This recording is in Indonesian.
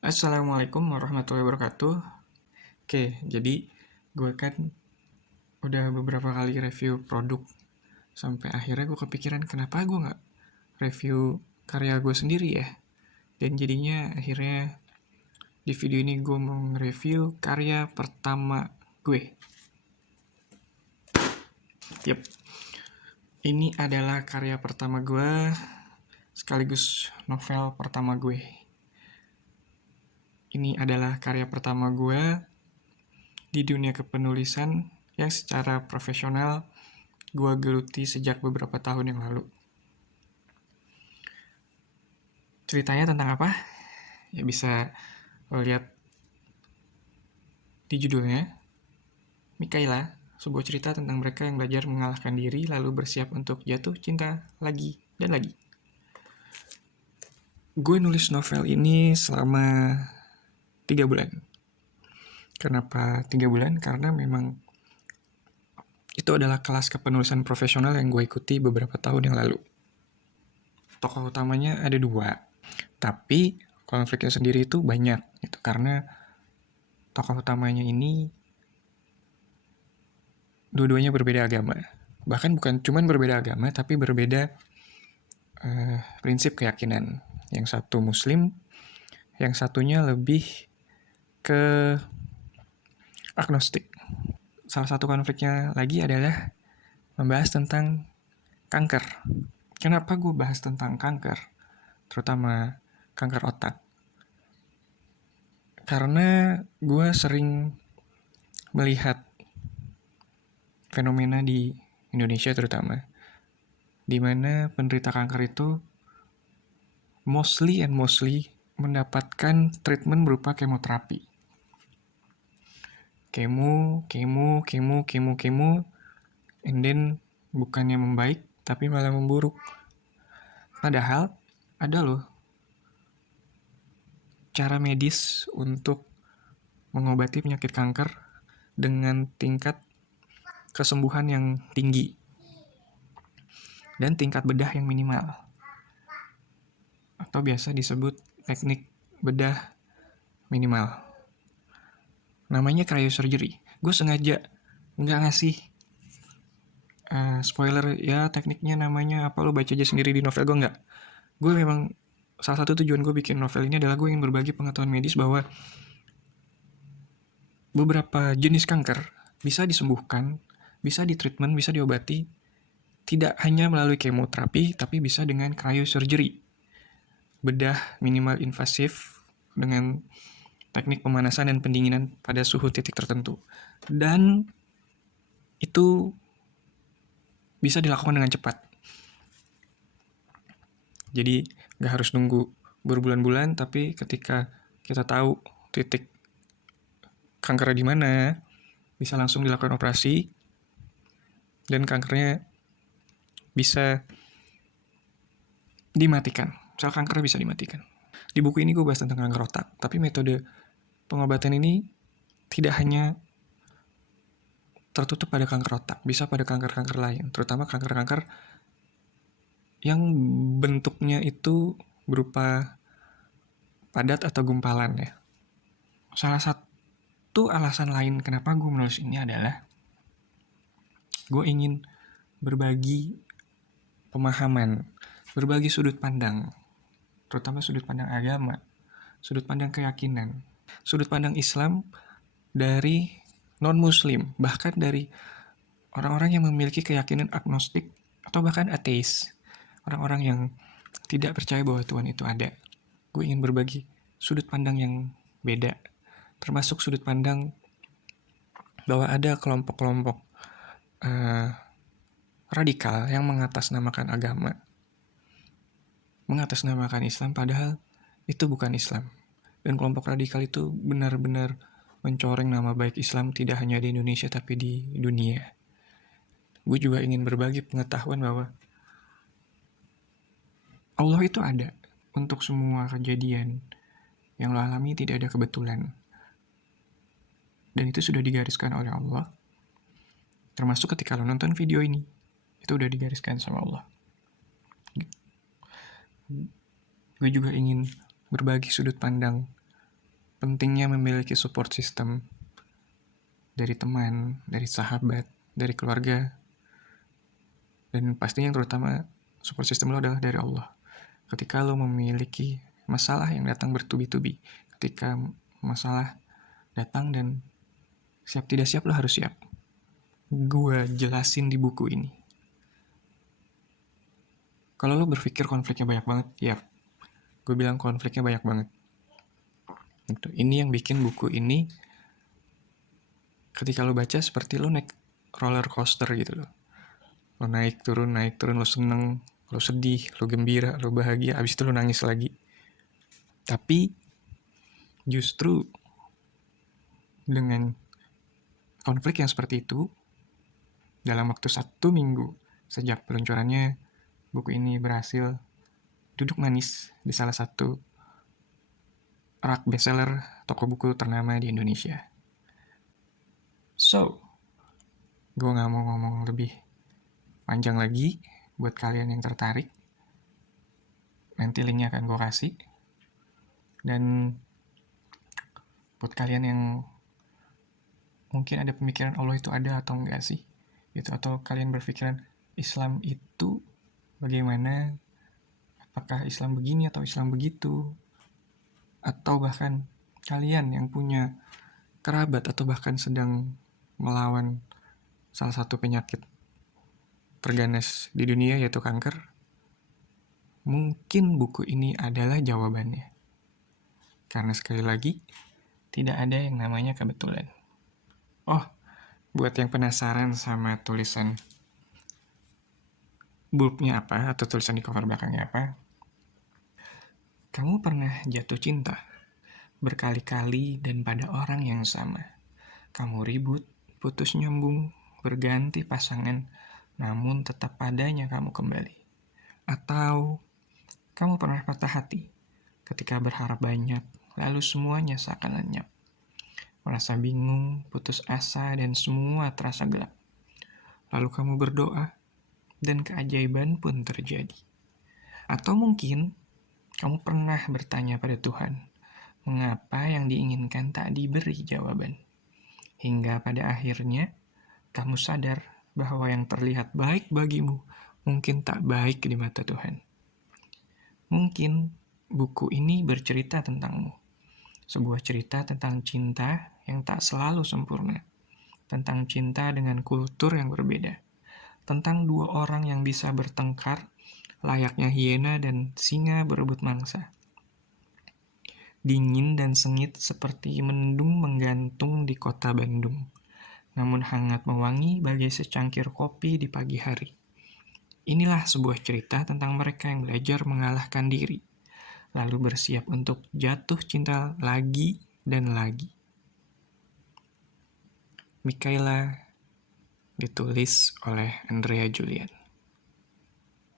Assalamualaikum warahmatullahi wabarakatuh. Oke, jadi gue kan udah beberapa kali review produk sampai akhirnya gue kepikiran kenapa gue nggak review karya gue sendiri ya. Dan jadinya akhirnya di video ini gue mau nge-review karya pertama gue. Yep, ini adalah karya pertama gue sekaligus novel pertama gue. Ini adalah karya pertama gue di dunia kepenulisan yang secara profesional gue geluti sejak beberapa tahun yang lalu. Ceritanya tentang apa? Ya bisa lo lihat di judulnya. Mikaela, sebuah cerita tentang mereka yang belajar mengalahkan diri lalu bersiap untuk jatuh cinta lagi dan lagi. Gue nulis novel ini selama 3 bulan. Kenapa 3 bulan? Karena memang itu adalah kelas kepenulisan profesional yang gue ikuti beberapa tahun yang lalu. Tokoh utamanya ada 2, tapi konfliknya sendiri itu banyak gitu, karena tokoh utamanya ini dua-duanya berbeda agama. Bahkan bukan cuman berbeda agama, tapi berbeda prinsip keyakinan. Yang satu muslim, yang satunya lebih ke agnostik. Salah satu konfliknya lagi adalah membahas tentang kanker. Kenapa gue bahas tentang kanker? Terutama kanker otak. Karena gue sering melihat fenomena di Indonesia terutama, di mana penderita kanker itu mostly mendapatkan treatment berupa kemoterapi. Kemo, and then bukannya membaik, tapi malah memburuk. Padahal ada loh cara medis untuk mengobati penyakit kanker dengan tingkat kesembuhan yang tinggi dan tingkat bedah yang minimal, atau biasa disebut teknik bedah minimal. Namanya cryosurgery. Gue sengaja nggak ngasih spoiler ya, tekniknya namanya apa, lo baca aja sendiri di novel gue. Nggak. Gue memang salah satu tujuan gue bikin novel ini adalah gue ingin berbagi pengetahuan medis bahwa beberapa jenis kanker bisa disembuhkan, bisa ditreatment, bisa diobati tidak hanya melalui kemoterapi, tapi bisa dengan cryosurgery, bedah minimal invasif dengan teknik pemanasan dan pendinginan pada suhu titik tertentu. Dan itu bisa dilakukan dengan cepat. Jadi gak harus nunggu berbulan-bulan, tapi ketika kita tahu titik kankernya di mana, bisa langsung dilakukan operasi dan kankernya bisa dimatikan. Sel kankernya bisa dimatikan. Di buku ini gue bahas tentang kanker otak, tapi metode pengobatan ini tidak hanya tertutup pada kanker otak, bisa pada kanker-kanker lain, terutama kanker-kanker yang bentuknya itu berupa padat atau gumpalan ya. Salah satu alasan lain kenapa gue menulis ini adalah gue ingin berbagi pemahaman, berbagi sudut pandang, terutama sudut pandang agama, sudut pandang keyakinan, sudut pandang Islam dari non-muslim, bahkan dari orang-orang yang memiliki keyakinan agnostik atau bahkan ateis, orang-orang yang tidak percaya bahwa Tuhan itu ada. Gue ingin berbagi sudut pandang yang beda, termasuk sudut pandang bahwa ada kelompok-kelompok radikal yang mengatasnamakan agama, mengatasnamakan Islam, padahal itu bukan Islam. Dan kelompok radikal itu benar-benar mencoreng nama baik Islam tidak hanya di Indonesia tapi di dunia. Gue juga ingin berbagi pengetahuan bahwa Allah itu ada untuk semua kejadian yang lo alami, tidak ada kebetulan. Dan itu sudah digariskan oleh Allah. Termasuk ketika lo nonton video ini, itu udah digariskan sama Allah. Gue juga ingin berbagi sudut pandang pentingnya memiliki support system dari teman, dari sahabat, dari keluarga, dan pastinya yang terutama support system lo adalah dari Allah. Ketika lo memiliki masalah yang datang bertubi-tubi, ketika masalah datang dan siap tidak siap lo harus siap. Gue jelasin di buku ini. Kalau lo berpikir konfliknya banyak banget, ya, gue bilang konfliknya banyak banget. Ini yang bikin buku ini ketika lo baca seperti lo naik roller coaster gitu loh. Lo naik turun, lo seneng, lo sedih, lo gembira, lo bahagia, abis itu lo nangis lagi. Tapi justru dengan konflik yang seperti itu, dalam waktu 1 minggu sejak peluncurannya, buku ini berhasil duduk manis di salah satu rak bestseller toko buku ternama di Indonesia. So, gue gak mau ngomong lebih panjang lagi. Buat kalian yang tertarik, nanti linknya akan gue kasih. Dan buat kalian yang mungkin ada pemikiran Allah itu ada atau enggak sih gitu, atau kalian berpikiran Islam itu bagaimana, apakah Islam begini atau Islam begitu, atau bahkan kalian yang punya kerabat atau bahkan sedang melawan salah satu penyakit terganas di dunia yaitu kanker, mungkin buku ini adalah jawabannya. Karena sekali lagi, tidak ada yang namanya kebetulan. Oh, buat yang penasaran sama tulisan bulbnya apa atau tulisan di cover belakangnya apa, kamu pernah jatuh cinta berkali-kali dan pada orang yang sama. Kamu ribut, putus nyambung, berganti pasangan, namun tetap padanya kamu kembali. Atau kamu pernah patah hati ketika berharap banyak, lalu semuanya seakan lenyap. Merasa bingung, putus asa, dan semua terasa gelap. Lalu kamu berdoa, dan keajaiban pun terjadi. Atau mungkin kamu pernah bertanya pada Tuhan, mengapa yang diinginkan tak diberi jawaban? Hingga pada akhirnya, kamu sadar bahwa yang terlihat baik bagimu mungkin tak baik di mata Tuhan. Mungkin buku ini bercerita tentangmu. Sebuah cerita tentang cinta yang tak selalu sempurna. Tentang cinta dengan kultur yang berbeda. Tentang 2 orang yang bisa bertengkar, layaknya hiena dan singa berebut mangsa. Dingin dan sengit seperti mendung menggantung di kota Bandung. Namun hangat mewangi bagai secangkir kopi di pagi hari. Inilah sebuah cerita tentang mereka yang belajar mengalahkan diri, lalu bersiap untuk jatuh cinta lagi dan lagi. Mikaela, ditulis oleh Andrea Julian.